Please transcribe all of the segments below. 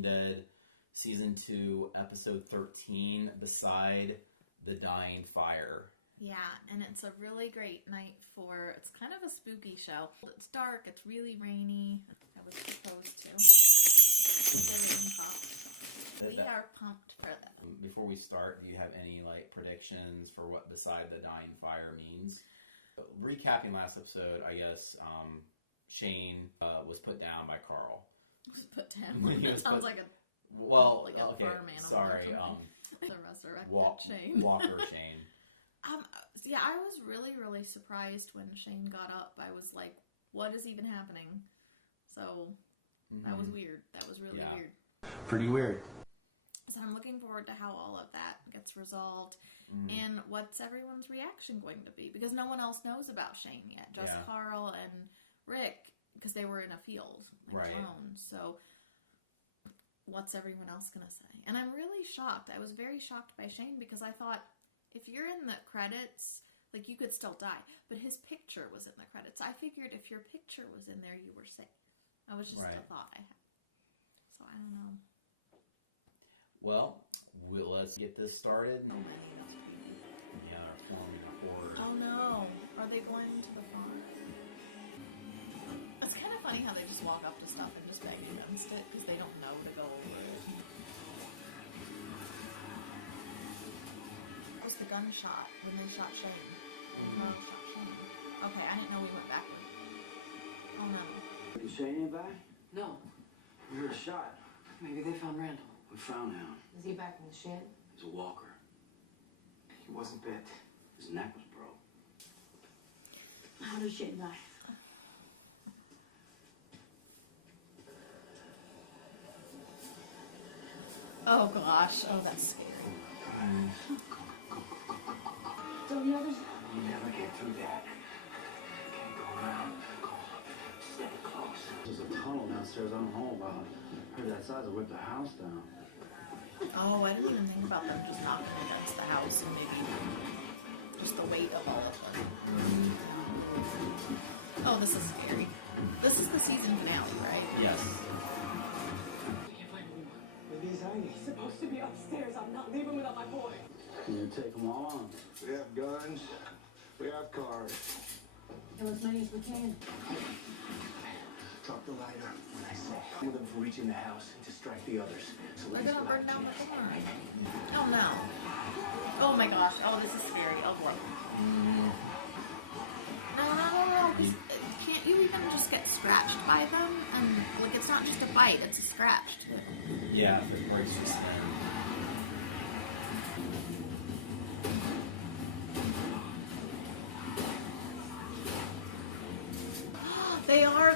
Walking Dead Season 2, Episode 13, Beside the Dying Fire. Yeah, and it's a really great night for, it's kind of a spooky show. It's dark, it's really rainy. I was supposed to. We are pumped for that. Before we start, do you have any predictions for what Beside the Dying Fire means? Recapping last episode, I guess Shane was put down by Carl. Was put down? That sounds like a farm animal. Sorry. The resurrected Shane. Walker Shane. Yeah, I was really, really surprised when Shane got up. I was like, what is even happening? So, that was weird. That was really weird. Pretty weird. So I'm looking forward to how all of that gets resolved and what's everyone's reaction going to be. Because no one else knows about Shane yet. Just Carl and Rick, because they were in a field, alone. So what's everyone else going to say? And I'm really shocked. I was very shocked by Shane because I thought, if you're in the credits, you could still die. But his picture was in the credits. I figured if your picture was in there, you were safe. That was just a thought I had. So I don't know. Well, let's get this started. Yeah, they're forming a horde. Oh no. Are they going to the farm? It's kind of funny how they just walk up to stuff and just bang against it because they don't know to go over it. What was the gunshot when they shot Shane? Okay, I didn't know we went backward. Oh no. Did Shane anybody? No. We heard a shot. Maybe they found Randall. We found him. Is he back in the shed? He's a walker. He wasn't bit. His neck was broke. How did Shane die? Oh gosh. Oh, that's scary. So the others? You never get through that. Can't go around. Go on. Stay close. There's a tunnel downstairs I don't know about. Heard that size will rip the house down. Oh, I didn't even think about them just knocking against the house and maybe just the weight of all of them. Oh, this is scary. This is the season finale, right? Yes. I can't find anyone. Maybe he's hiding. He's supposed to be upstairs. I'm not leaving without my boy. You take them all on. We have guns. We have cars. Kill as many as we can. Drop the lighter when I say. With them for reaching the house and distract the others. So They're gonna burn down the farm. Oh no. Oh my gosh. Oh, this is scary. Oh boy. No. Can't you even just get scratched by them? And it's not just a bite, it's a scratch too. Yeah, if it breaks your skin.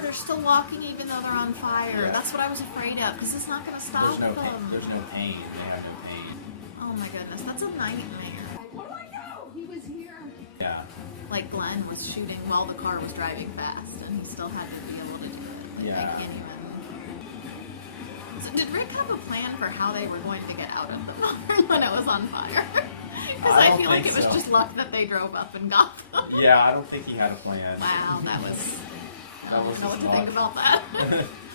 They're still walking even though they're on fire. Yeah. That's what I was afraid of, because it's not going to stop them. There's no pain. They have no pain. Oh my goodness, that's a nightmare. What do I know? He was here. Yeah. Glenn was shooting while the car was driving fast, and he still had to be able to do it. Yeah. I can't even... So did Rick have a plan for how they were going to get out of the farm when it was on fire? Because I feel like it was just luck that they drove up and got them. Yeah, I don't think he had a plan. Wow, that was... That was I don't know what to think about that.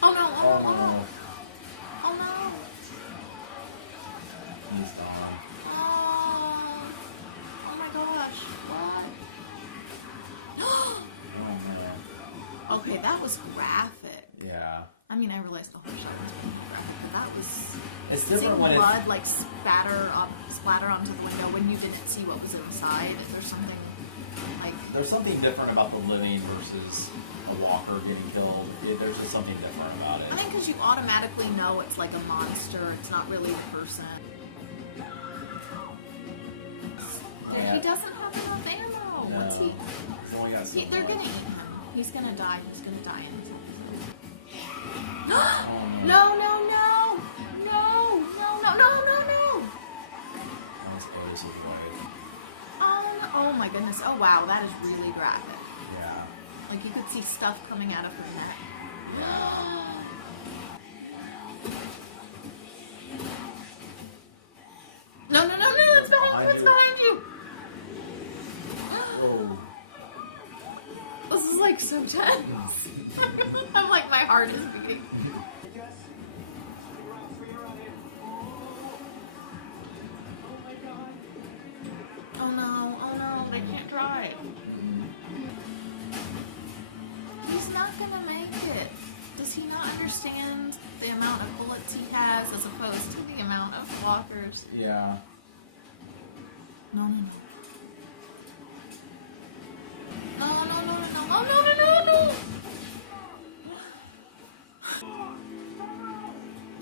Oh no, oh no. Oh no. He's gone. Oh my gosh. What? Okay, that was graphic. Yeah. I mean, I realized the whole show was being graphic, but that was... It's different seeing when blood splatter onto the window when you didn't see what was inside. Is there something There's something different about the living versus a walker getting killed. There's just something different about it. I think because you automatically know it's like a monster. It's not really a person. Yeah. He doesn't have enough ammo. No. What's he? They're gonna eat him. He's gonna die. He's gonna die in his No. No. Oh my goodness. Oh wow, that is really graphic. Yeah. You could see stuff coming out of her neck. No, it's behind you, it's behind you! Whoa. This is so tense. I'm my heart is beating. Yes. Around 3 try. He's not gonna make it. Does he not understand the amount of bullets he has as opposed to the amount of walkers? Yeah. No, no, no. No, no, no, no, no, no, no, no, no, no!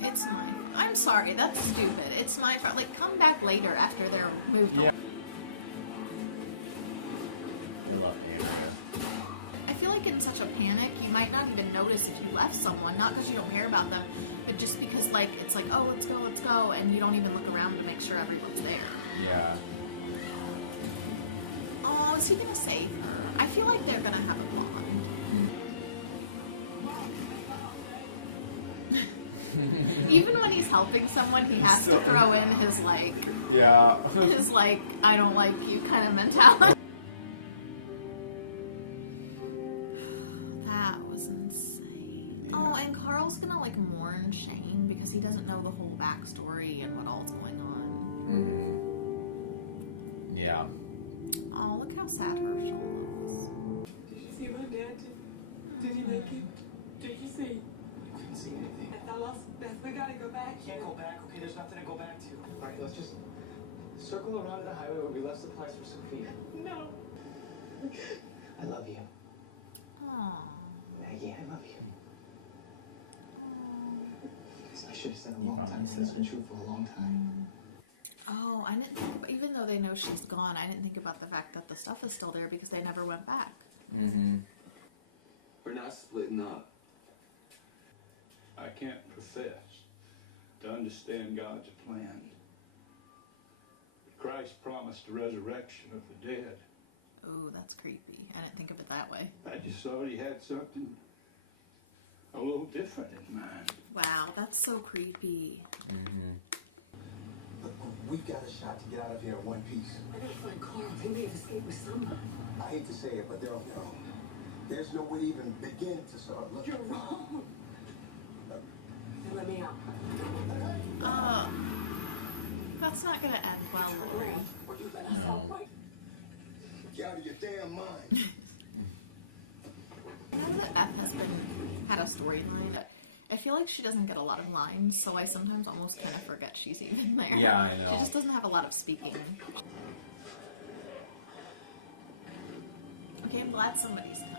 It's my... I'm sorry, that's stupid. It's my fault. Like, come back later after they're moved on. Yeah. I love Andrea. I feel like in such a panic, you might not even notice if you left someone, not because you don't care about them, but just because, like, it's like, oh, let's go, and you don't even look around to make sure everyone's there. Yeah. Oh, is he gonna save her? I feel like they're gonna have a bond. Even when he's helping someone, he has to throw in his, like, Yeah. his, like, I don't like you kind of mentality. That was insane. Oh, and Carl's gonna, like, mourn Shane because he doesn't know the whole backstory and what all's going on. Yeah. Oh, look how sad Herschel looks. Did you see my dad? Did he make it? Did you see? I couldn't see anything. Tell us. We gotta go back. Can't go back. Okay, there's nothing to go back to. All right, let's just circle around to the highway where we left supplies for Sophia. No. I love you. Aww. Maggie, I love you. I should have said a long time. It's been true for a long time. Oh, I didn't think about, even though they know she's gone, I didn't think about the fact that the stuff is still there because they never went back. We're not splitting up. I can't profess to understand God's plan. But Christ promised the resurrection of the dead. Oh, that's creepy. I didn't think of it that way. I just thought he had something a little different in mind. Wow, that's so creepy. Look, we've got a shot to get out of here in one piece. I gotta find Carl. He may have escaped with someone. I hate to say it, but there's no way to even begin to start looking. You're wrong. Then let me out. That's not gonna end well, Lori. Or you let us out right. Get out of your damn mind. I know that Beth had a storyline, but I feel like she doesn't get a lot of lines, so I sometimes almost kind of forget she's even there. Yeah, I know. She just doesn't have a lot of speaking. Okay, I'm glad somebody's coming.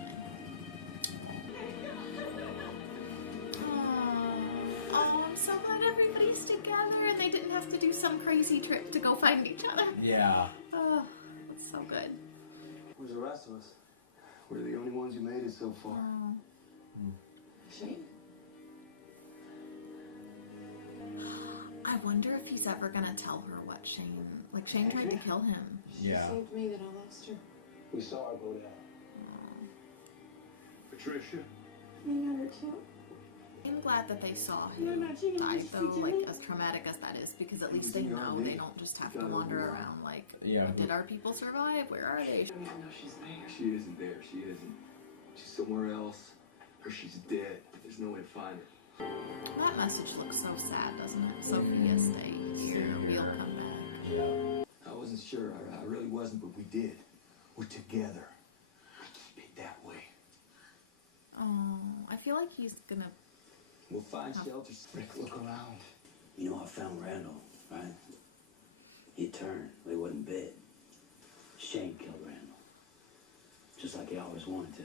Oh, I'm so glad everybody's together and they didn't have to do some crazy trip to go find each other. Yeah. Oh, that's so good. Where's the rest of us? We're the only ones who made it so far. Oh. Shane. I wonder if he's ever gonna tell her what Shane... Like, Shane tried to kill him. Yeah. She saved me, then I lost her. We saw her go down. Patricia, You got her too? I'm glad that they saw No, him no, she die, just though, featured like, me. as traumatic as that is, because at least they know they don't just have to wander around like, Yeah. did our people survive? Where are they? I don't even know she's there. She isn't there. She isn't. She's somewhere else. Or she's dead. There's no way to find her. That message looks so sad, doesn't it? Sophia, stay here. We'll come back. I wasn't sure. I really wasn't, but we did. We're together. Keep it that way. Oh, I feel like he's gonna... We'll find shelters. Rick, look around. You know, I found Randall, right? He turned, but he wasn't bit. Shane killed Randall. Just like he always wanted to.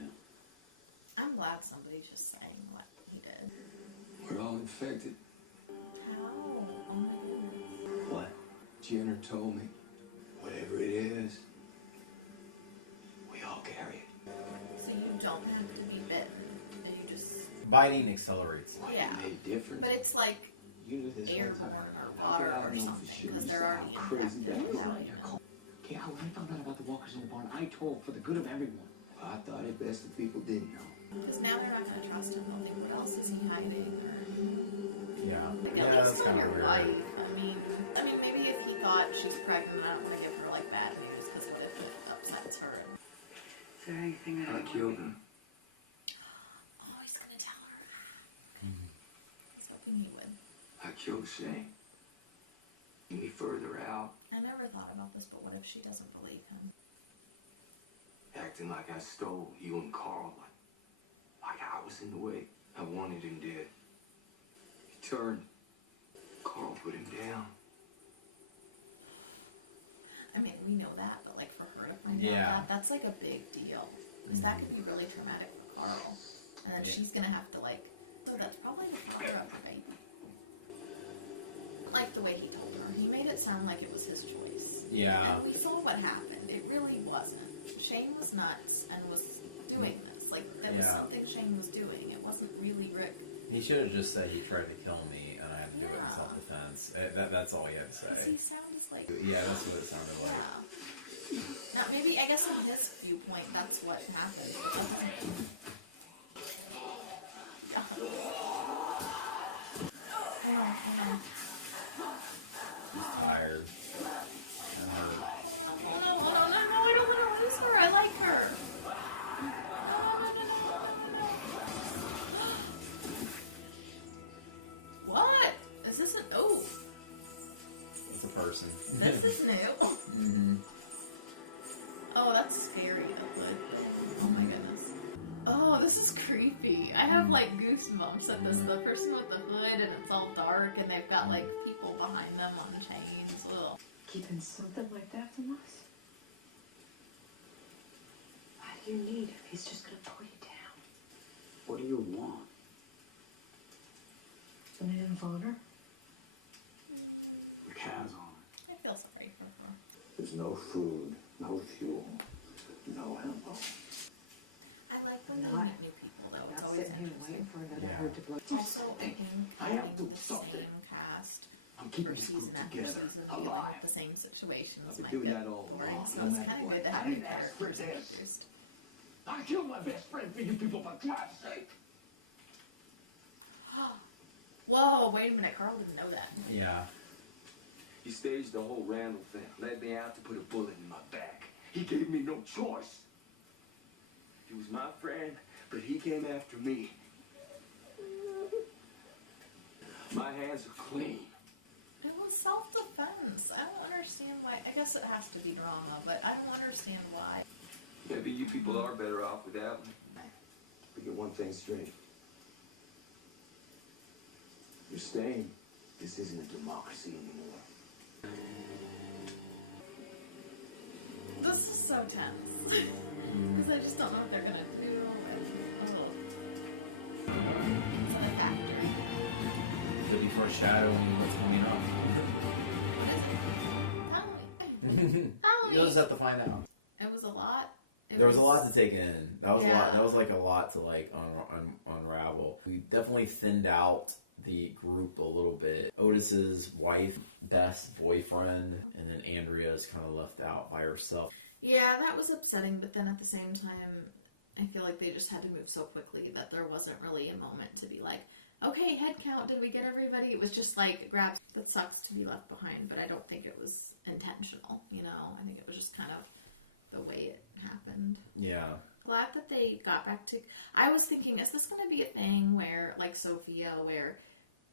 I'm glad somebody's just saying what he did. We're all infected. How? Oh my goodness. What? Jenner told me. Whatever it is, we all carry it. So you don't have to be bitten. You just... Biting accelerates. Yeah. It made a difference. But it's like You knew this airborne one time. or water I or know for something, sure. because You they're saw already how crazy that infected. was. Okay, when I found out about the walkers in the barn, I told for the good of everyone. I thought it best if people didn't know. Because now they're not going to trust him. They'll think, what else is he hiding? Yeah. Like, Yeah, at that's least kind of your weird. wife. I mean, maybe if he thought she's pregnant, I don't want to give her like bad news because what if it upsets her? Is there anything I killed him. Oh, he's going to tell her. He's hoping he would. I killed Shane. Get me further out. I never thought about this, but what if she doesn't believe him? acting like I stole you and Carl, like I was in the way. I wanted him dead. He turned. Carl put him down. I mean, we know that, but like for her to find out that's like a big deal. Because that could be really traumatic for Carl. And then she's gonna have to like, so that's probably the father of the baby. Like the way he told her. He made it sound like it was his choice. Yeah. And we saw what happened. It really wasn't. Shane was nuts and was doing this. Like, there was something Shane was doing. It wasn't really Rick. He should have just said he tried to kill me and I had to do it in self-defense. That's all he had to say. He sounds like... Yeah, that's what it sounded like. Now, maybe, I guess from his viewpoint, that's what happened. Tired. No, I don't want to lose her. I like her. What? Is this an... Oh. It's a person. This is new. Oh, that's scary. Oh my goodness. Oh, this is creepy. I have like goosebumps at this. The person with the hood and it's all dark and they've got like people behind them on chains. Ugh. Keeping something like that from us? Why do you need him? He's just gonna pull you down. What do you want? The man of honor? Rick has on. I feel sorry for her. There's no food, no fuel, no ammo. I like when they Not- meet new people though. I'm It's not always sitting here interesting. waiting for another Yeah. herd to blow. Also, again, I have having to the something. same cast I'm for keeping this season group after together, season, dealing alive. with the same situations. I've been might doing get that all boring, along, so no it's matter kind of what. good to I have new didn't ask characters for this. introduced. I killed my best friend for you people, for God's sake. Whoa, wait a minute, Carl didn't know that. Yeah. He staged the whole Randall thing, led me out to put a bullet in my back. He gave me no choice. He was my friend, but he came after me. My hands are clean. It was self-defense. I don't understand why. I guess it has to be drama, but I don't understand why. Maybe you people are better off without me. We get one thing straight. You're staying. This isn't a democracy anymore. This is so tense. Because I just don't know what they're gonna do. It's in a factory. Could be foreshadowing what's coming up. You'll just have to find out. It was a lot. There was a lot to take in. That was a lot. Yeah. That was like a lot to like unravel. We definitely thinned out the group a little bit. Otis's wife, Beth's boyfriend, and then Andrea's kind of left out by herself. Yeah, that was upsetting, but then at the same time, I feel like they just had to move so quickly that there wasn't really a moment to be like, okay, head count, did we get everybody? It was just like, grabs, that sucks to be left behind, but I don't think it was intentional, you know? I think it was just kind of the way it happened. Yeah. Glad that they got back to... I was thinking, is this going to be a thing where, like Sophia, where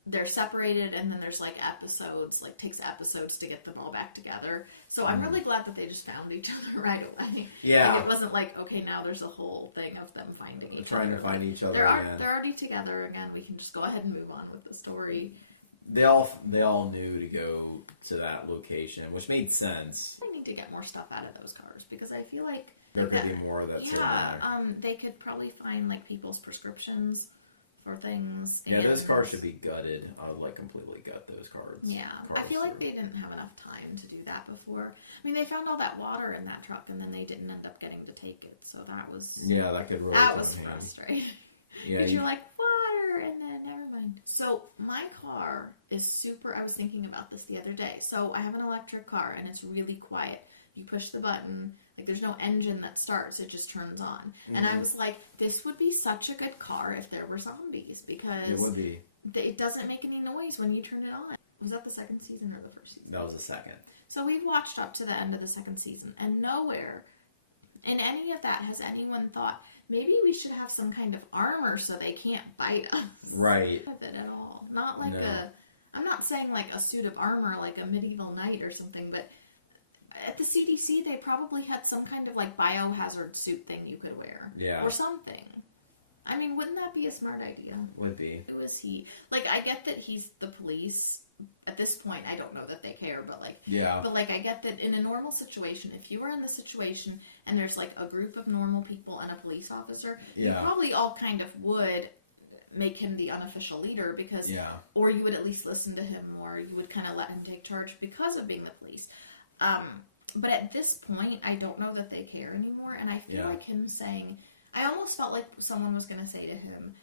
they're separated and then there's like episodes, like takes episodes to get them all back together. So I'm really glad that they just found each other right away. Yeah. And it wasn't like, okay, now there's a whole thing of them finding each other. Trying to find each other They're again. already together again. We can just go ahead and move on with the story. They all knew to go to that location, which made sense. I need to get more stuff out of those cars because I feel like There could be more that's in there. they could probably find like people's prescriptions for things. Yeah, and- those cars should be gutted. I would like completely gut those cards. Yeah, I feel like they didn't have enough time to do that before. I mean, they found all that water in that truck, and then they didn't end up getting to take it. So that was that could really that come was in handy. frustrating. Yeah, Because you're like water, and then never mind. So my car is super. I was thinking about this the other day. So I have an electric car, and it's really quiet. You push the button, like there's no engine that starts, it just turns on. And I was like, this would be such a good car if there were zombies, because it would be. it doesn't make any noise when you turn it on. Was that the second season or the first season? That was the second. So we've watched up to the end of the second season, and nowhere in any of that has anyone thought, maybe we should have some kind of armor so they can't bite us. Right. With it at all. Not like No. I'm not saying like a suit of armor like a medieval knight or something, but At the CDC, they probably had some kind of like biohazard suit thing you could wear. Yeah. Or something. I mean, wouldn't that be a smart idea? Would be. Who is he? Like, I get that he's the police. At this point, I don't know that they care, but like, Yeah. But like, I get that in a normal situation, if you were in this situation and there's like a group of normal people and a police officer, you probably all kind of would make him the unofficial leader because, or you would at least listen to him, or you would kind of let him take charge because of being the police. But at this point, I don't know that they care anymore, and I feel like him saying, I almost felt like someone was going to say to him,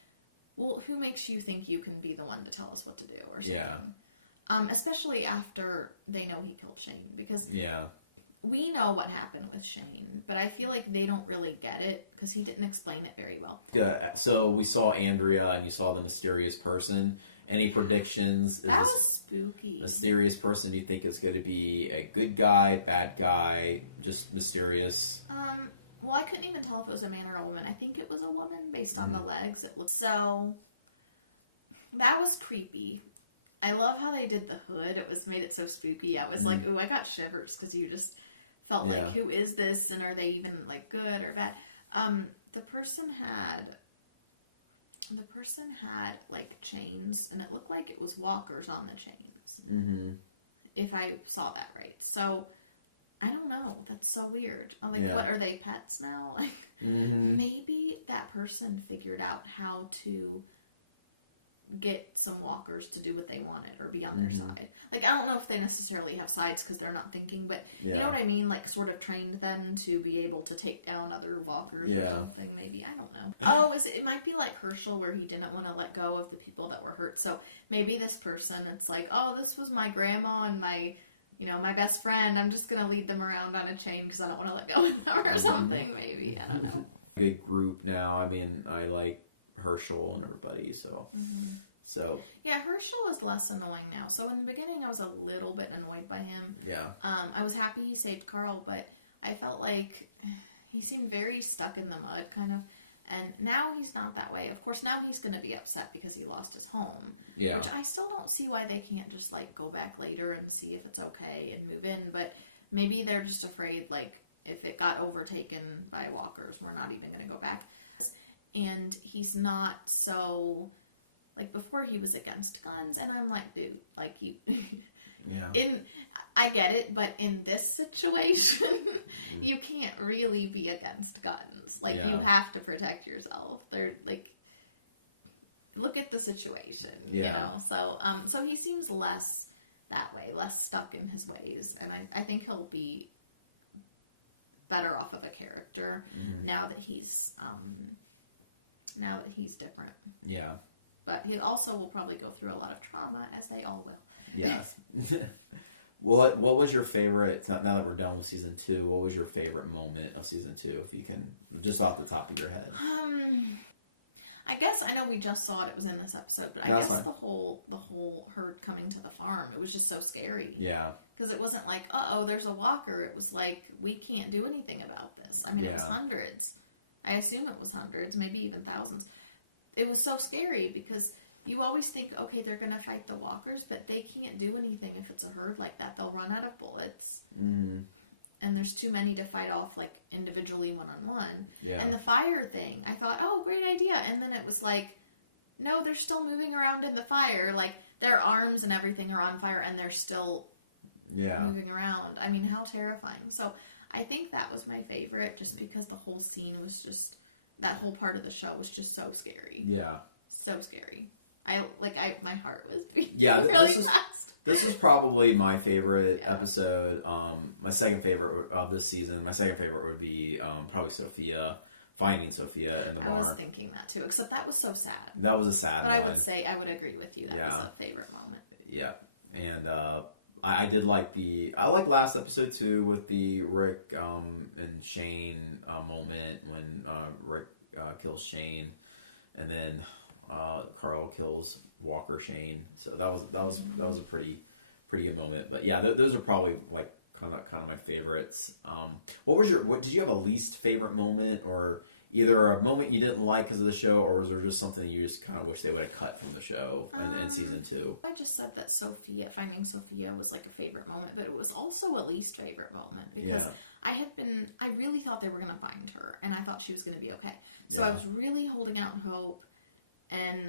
well, who makes you think you can be the one to tell us what to do, or something. Especially after they know he killed Shane, because we know what happened with Shane, but I feel like they don't really get it, because he didn't explain it very well. So we saw Andrea, and you saw the mysterious person. Any predictions? That was spooky. Mysterious person, do you think is going to be a good guy, bad guy, just mysterious? Well, I couldn't even tell if it was a man or a woman. I think it was a woman based on the legs. It looked so. That was creepy. I love how they did the hood. It made it so spooky. I was like, ooh, I got shivers because you just felt like, who is this, and are they even like good or bad? The person had like chains, and it looked like it was walkers on the chains. Mm-hmm. If I saw that right. So, I don't know. That's so weird. I'm like, what, are they pets now? Like, maybe that person figured out how to get some walkers to do what they wanted or be on their side. Like, I don't know if they necessarily have sides because they're not thinking, but you know what I mean? Like, sort of trained them to be able to take down other walkers or something, maybe. I don't know. Oh, it might be like Herschel, where he didn't want to let go of the people that were hurt. So maybe this person, it's like, oh, this was my grandma and my best friend. I'm just going to lead them around on a chain because I don't want to let go of them or something, maybe. I don't know. Big group now. I mean, I like Herschel and everybody, so yeah, Herschel is less annoying now. So in the beginning, I was a little bit annoyed by him. I was happy he saved Carl, but I felt like he seemed very stuck in the mud, kind of. And now he's not that way. Of course, now he's going to be upset because he lost his home. Which I still don't see why they can't just like go back later and see if it's okay and move in. But maybe they're just afraid, like, if it got overtaken by walkers, we're not even going to go back. And he's not so, like, before he was against guns, and I'm like, dude, like, you, I get it, but in this situation, you can't really be against guns. Like, you have to protect yourself. They're, like, look at the situation, you know? So he seems less that way, less stuck in his ways, and I think he'll be better off of a character now that he's different. Yeah. But he also will probably go through a lot of trauma, as they all will. Yes. What was your favorite, now that we're done with season 2, what was your favorite moment of season 2, if you can, just off the top of your head? I guess, I know we just saw it was in this episode, but I guess the whole herd coming to the farm, it was just so scary. Yeah. Because it wasn't like, uh-oh, there's a walker. It was like, we can't do anything about this. I mean, it was hundreds. I assume it was hundreds, maybe even thousands. It was so scary because you always think, okay, they're going to fight the walkers, but they can't do anything if it's a herd like that. They'll run out of bullets. Mm-hmm. And there's too many to fight off, like, individually, one-on-one. Yeah. And the fire thing, I thought, oh, great idea. And then it was like, no, they're still moving around in the fire. Like, their arms and everything are on fire, and they're still moving around. I mean, how terrifying. So I think that was my favorite, just because the whole scene was just, that whole part of the show was just so scary. Yeah. So scary. My heart was beating really fast. This is probably my favorite episode. My second favorite of this season. My second favorite would be probably Sophia, finding Sophia in the bar. I was thinking that too, except that was so sad. That was a sad one. But I would say, I would agree with you. That was a favorite moment. Yeah. And I did like I like last episode too, with the Rick and Shane moment when Rick kills Shane, and then Carl kills Walker Shane. So that was a pretty good moment. But yeah, those are probably like kind of my favorites. What did you have a least favorite moment, or either a moment you didn't like because of the show, or was there just something you just kind of wish they would have cut from the show in season 2? I just said that finding Sophia was like a favorite moment, but it was also a least favorite moment because I really thought they were going to find her, and I thought she was going to be okay. So I was really holding out hope, and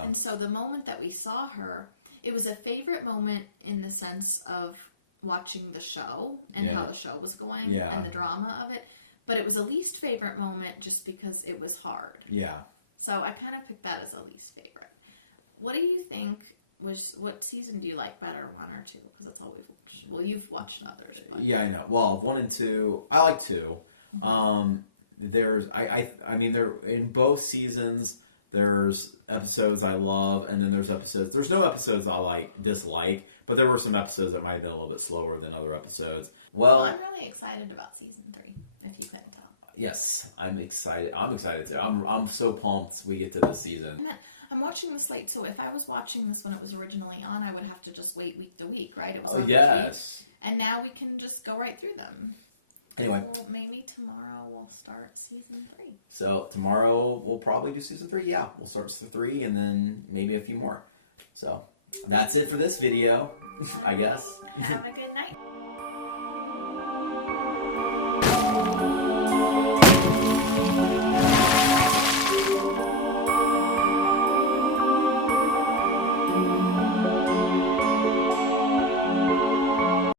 and so the moment that we saw her, it was a favorite moment in the sense of watching the show and how the show was going and the drama of it. But it was a least favorite moment just because it was hard. Yeah. So I kind of picked that as a least favorite. What do you think what season do you like better, 1 or 2? Because that's all we've watched. Well, you've watched others. But. Yeah, I know. Well, 1 and 2, I like 2. Mm-hmm. I mean, there in both seasons. There's episodes I love, and then there's no episodes I dislike, but there were some episodes that might have been a little bit slower than other episodes. Well, I'm really excited about season 3, if you couldn't tell. Yes, I'm excited. I'm excited too. I'm so pumped we get to this season. I'm watching this late, so if I was watching this when it was originally on, I would have to just wait week to week, right? It was on yes. Week, and now we can just go right through them. Anyway. Well, maybe tomorrow we'll start season 3. So tomorrow we'll probably do season 3. Yeah, we'll start season 3 and then maybe a few more. So that's it for this video, I guess. Have a good night.